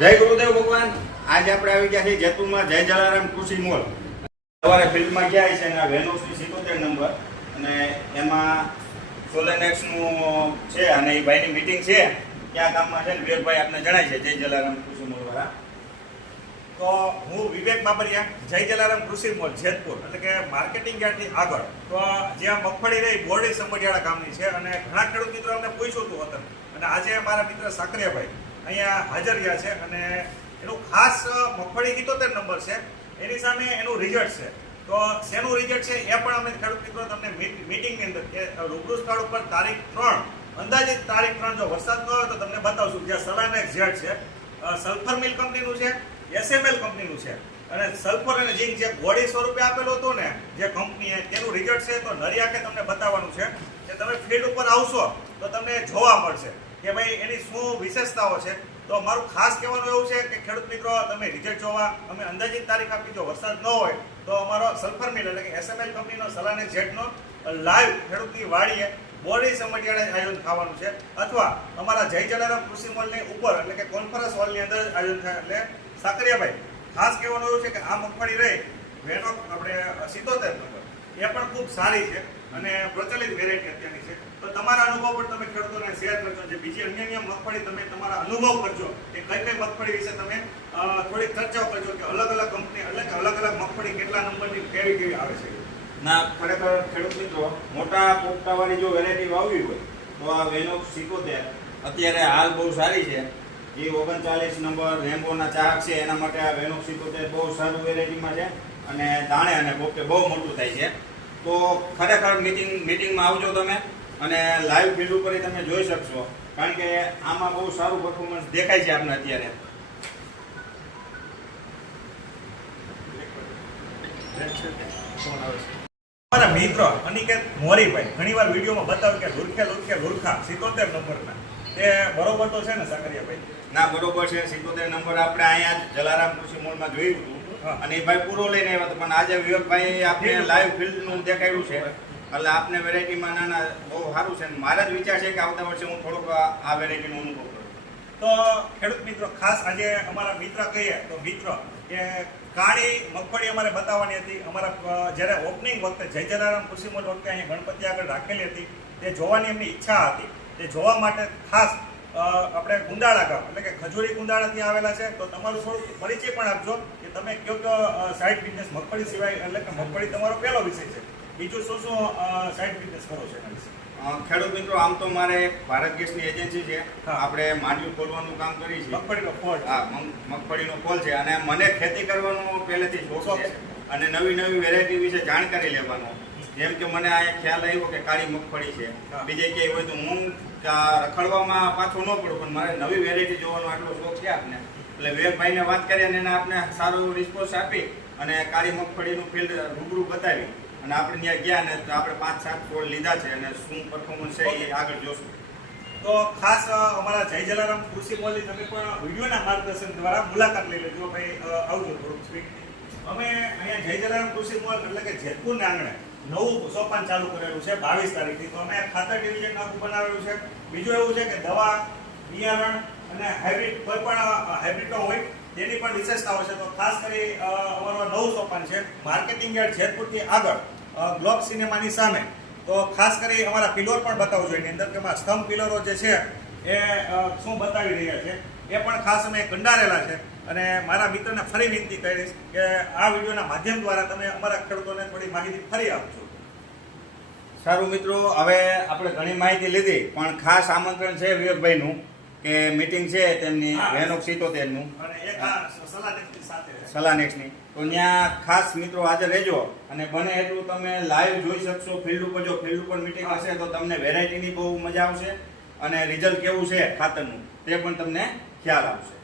જય ગુરુદેવ ભગવાન. આજે આપણે આવી ગયા છીએ જેતુરમાં જય જલારામ કૃષિ મોલ. સવારે ફિલ્ડમાં ગયા છે અને વેનોસની સિત્તોતેર નંબર. અને એમાં સોલેનેક્સનું છે અને એ ભાઈની મિટિંગ છે. ક્યાં કામમાં છે ને વિવેકભાઈ આપને જણાય છે, જય જલારામ કૃષિ મોલ વાળા તો હું વિવેક બાબરિયા, જય જલારામ કૃષિ મોલ, જેતપુર. એટલે કે માર્કેટિંગ યાર્ડની આગળ. તો જ્યાં મગફળી રહી, બોરડી સંબડિયાળા ગામની છે. અને ઘણા ખેડૂત મિત્રો અમને પૂછ્યું હતું વતન. અને આજે મારા મિત્ર સાકરિયાભાઈ. અહીંયા હાજર રહ્યા છે અને એનું ખાસ મગફળી ઇતોતેર નંબર છે. એની સામે એનું રિઝલ્ટ છે. તો શેનું રિઝલ્ટ છે એ પણ અમે ખેડૂત મિત્રો તમને મીટિંગની અંદર કે રૂબરૂ સ્થળ ઉપર તારીખ ત્રણ, અંદાજિત તારીખ ત્રણ જો વરસાદ ન હોય તો તમને બતાવશું જ્યાં સલાનેક ઝેડ છે. સલ્ફર મિલ કંપનીનું છે એસએમએલ કંપનીનું છે. અને સલ્ફર અને ઝીંક જે ગોળી સ્વરૂપે આપેલું હતું ને, જે કંપનીએ તેનું રિઝલ્ટ છે તો નરિયાકે તમને બતાવવાનું છે કે તમે ફિલ્ડ ઉપર આવશો તો તમને જોવા મળશે. કે ભાઈ એની શું વિશેષતાઓ છે? તો અમારું ખાસ કહેવાનું એવું છે કે ખેડૂત મિત્રો, તમે રિઝલ્ટ જોવા, અમે અંદાજિત તારીખ આપી, જો વરસાદ ન હોય, તો અમારો સલ્ફર મિલ એટલે કે એસએમએલ કંપનીનો સલાને જેટનો લાઈવ ખેડૂતની વાડીએ બોરડી સમટિયાળે આયોજન થવાનું છે. અથવા અમારા જય જલારામ કૃષિ મોલની ઉપર એટલે કે કોન્ફરન્સ હોલની અંદર આયોજન થાય. એટલે સાકરિયાભાઈ, ખાસ કહેવાનું એવું છે કે આ મગફળી રહી, વેનો આપણે સિત્તોતેર નંબર. એ પણ ખૂબ સારી છે અને પ્રચલિત વેરાયટી અત્યારની છે. તો તમારા અનુભવ પણ શેર કરજો જે બીજી અન્ય અન્ય મગફળી તમે તમારા અનુભવ કરજો. કે કઈ કઈ મગફળી વિશે તમે થોડીક ચર્ચાઓ કરજો કે અલગ અલગ કંપની કે અલગ અલગ મગફળી કેટલા નંબરની કેવી કેવી આવે છે. ના, ખરેખર ખેડૂત મિત્રો, મોટા પોપટાવાળી જો વેરાયટી વાવવી હોય, તો આ વેનોક્સ સિત્તોતેર અત્યારે હાલ બહુ સારી છે. જે ઓગણચાલીસ નંબર રેમ્બોના ચાહક છે, એના માટે આ વેનોક્સ સિત્તોતેર બહુ સારું વેરાયટીમાં છે અને દાણે અને પોપટે બહુ મોટું થાય છે. તો ખરેખર મિટિંગ, મીટિંગમાં આવજો તમે. અને લાઈવ ફિલ્ડ ઉપર તમે જોઈ શકશો. કારણ કે આમાં બહુ સારું પરફોર્મન્સ દેખાય છે આપણે અત્યારે. મારા મિત્ર અનિકેત મોરીભાઈ ઘણીવાર વિડીયોમાં બતાવે કે લુરખે લુરખે લુરખા સિત્તોતેર નંબરના. એ બરોબર તો છે ને સાકરિયાભાઈ? ના બરોબર છે. સિત્તોતેર નંબર આપણે અહીંયા જલારામ કૃષિ મોલમાં જોયું હતું. અને એ ભાઈ પૂરો લઈને આવ્યા હતા. પણ આજે વિવેકભાઈ આપણે લાઈવ ફિલ્ડનું દેખાડ્યું છે. એટલે આપને વેરાયટીમાં નાના બહુ સારું છે મારા જ વિચાર છે કે આવતા વર્ષે હું થોડોક આ- વેરાયટીનો અનુભવ કરું. તો ખેડૂત મિત્રો, ખાસ આજે અમારા મિત્ર કહીએ તો મિત્ર, કે કાળી મગફળી અમારે બતાવવાની હતી. અમારા જ્યારે ઓપનિંગ વખતે જય જલારામ કૃષિમઠ વખતે અહીંયા ગણપતિ આગળ રાખેલી હતી. તે જોવાની એમની ઈચ્છા હતી. તે જોવા માટે ખાસ આપણે ગુંદાળા ગામ, એટલે કે ખજૂરી ગુંદાળાથી આવેલા છે. તો તમારું થોડું પરિચય પણ આપજો કે તમે કયો કયો સાઈડ બિઝનેસ મગફળી સિવાય, એટલે કે મગફળી તમારો પહેલો વિષય છે. બીજું શું શું સાઈડ બિઝનેસ કરો છો? એના વિશે ખેડૂત મિત્રો આમ તો મારે ભારત ગેસની એજન્સી છે. આપણે માંડવી ખોલવાનું કામ કરીએ છીએ મગફળીનો ફોલ્ટ હા મગ- મગફળીનો કોલ છે. અને મને ખેતી કરવાનો પહેલેથી શોખ છે. અને નવી નવી વેરાયટી વિશે જાણકારી લેવાનો. જેમ કે મને આ ખ્યાલ આવ્યો કે કાળી મગફળી છે. બીજે ક્યાંય હોય તો હું રખડવામાં પાછો ન પડું પણ મારે નવી વેરાયટી જોવાનો આટલો શોખ છે આપને. એટલે વિવેકભાઈને વાત કરી અને એને આપને સારો રિસ્પોન્સ આપી અને કાળી મગફળીનું ફિલ્ડ રૂબરૂ બતાવી. અને આપણે ત્યાં ગયા ને તો આપણે પાંચ સાત છોડ લીધા છે અને શું પરફોર્મન્સ છે એ આગળ જોશું. તો ખાસ અમારા જય જલારામ કૃષિ મોલની તમે પણ વિડીયોના માર્ગદર્શન દ્વારા મુલાકાત લઈ લેજો ભાઈ આવજો થોડુંક સ્પીડથી અમે અહીંયા જય જલારામ કૃષિ મોલ એટલે કે જેતપુરના આંગણે નવું સોપાન ચાલુ કરેલું છે બાવીસ તારીખથી. તો અમે ખાતર ડિવિઝન આખું બનાવેલું છે. બીજું એવું છે કે દવા બિયારણ અને હાઇબ્રિડ કોઈ પણ હાઇબ્રિડનો હોય તેની પણ વિશેષતાઓ છે. તો ખાસ કરી અમારો નવું સોપાન છે, માર્કેટિંગ યાર્ડ જેતપુરથી આગળ ગ્લોબ સિનેમાની સામે. તો ખાસ કરી અમારા પિલોર પણ બતાવજો એની અંદર કે અમારા સ્તંભ પિલરો જે છે, એ શું બતાવી રહ્યા છે. એ પણ ખાસ અમે કંડારેલા છે. અને મારા મિત્રને ફરી વિનંતી કરીશ કે આ વિડીયોના માધ્યમ દ્વારા તમે અમારા ખેડૂતોને થોડી માહિતી ફરી આપજો. સારું મિત્રો, હવે આપણે ઘણી માહિતી લીધી, પણ ખાસ આમંત્રણ છે વિવેકભાઈનું. કે મીટિંગ છે તેમની હા. વેનોક સિત્તોતેરનું સલાહ નેક્સની તો ત્યાં ખાસ મિત્રો હાજર રહેજો અને બને એટલું તમે લાઈવ જોઈ શકશો ફિલ્ડ ઉપર જો ફિલ્ડ ઉપર મીટિંગ હશે તો તમને વેરાયટીની બહુ મજા આવશે અને રિઝલ્ટ કેવું છે ખાતરનું તે પણ તમને ખ્યાલ આવશે.